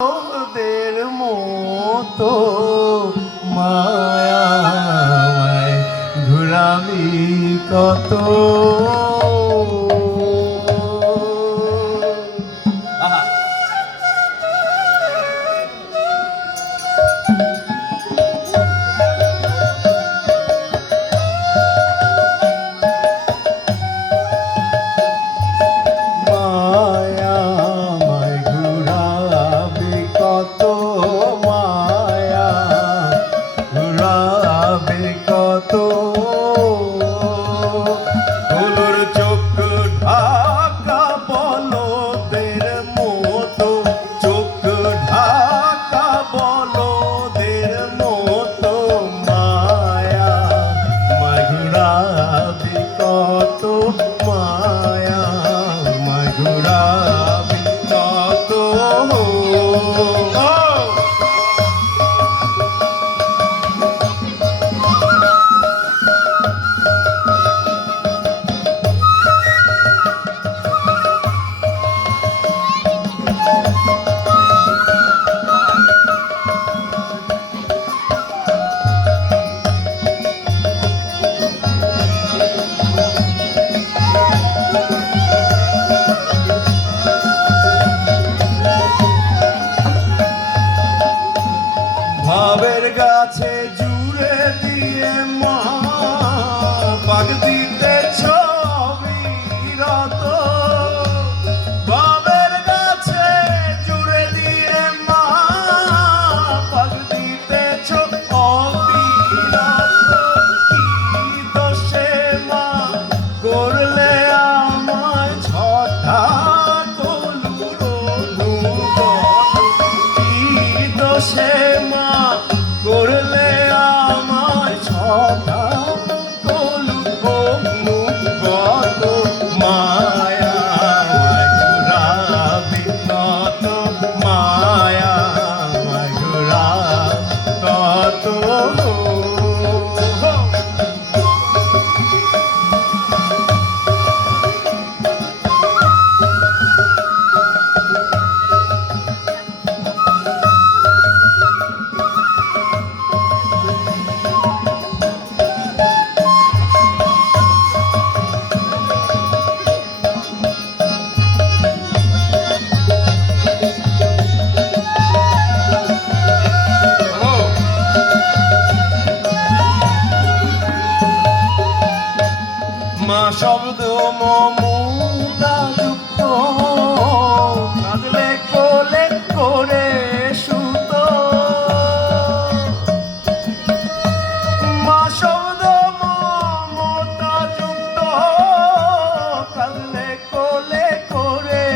ওদের মতো মায়ায় ঘুরাবি কত। ভাবের গাছে জুড়ে দিয়ে মা পাক দিতে ছবি রত। ভাবের গাছে জুড়ে দিয়ে মা পাক দিতে ছবি রত। কি দোষে মা করলে আমায় ছটা কলুর কি দোষে করলে আমার ছটা কলু গত মায়া ঘুরাবি কত মায়া ঘুরাবি কত। মা শব্দ মমতা যুক্ত কাঁদলে কোলে করে সুত। মা শব্দ মমতা যুক্ত কাঁদলে কোলে করে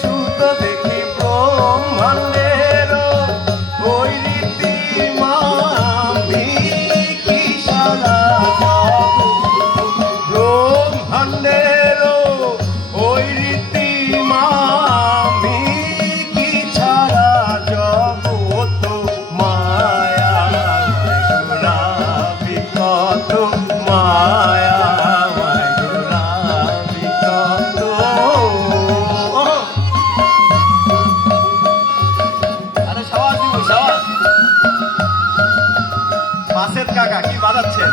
সুত। দেখি ব্রহ্মাণ্ডের ওই রীতি মা আমি কি সারা ওই রীতি মামি কি ছাড়া জগত মায়া ঘুরাবি কত মায়া ঘুরাবি কত। আরে সাবাস দিবু সাবাস। মাসেদ কাকা কি বাজাচ্ছেন?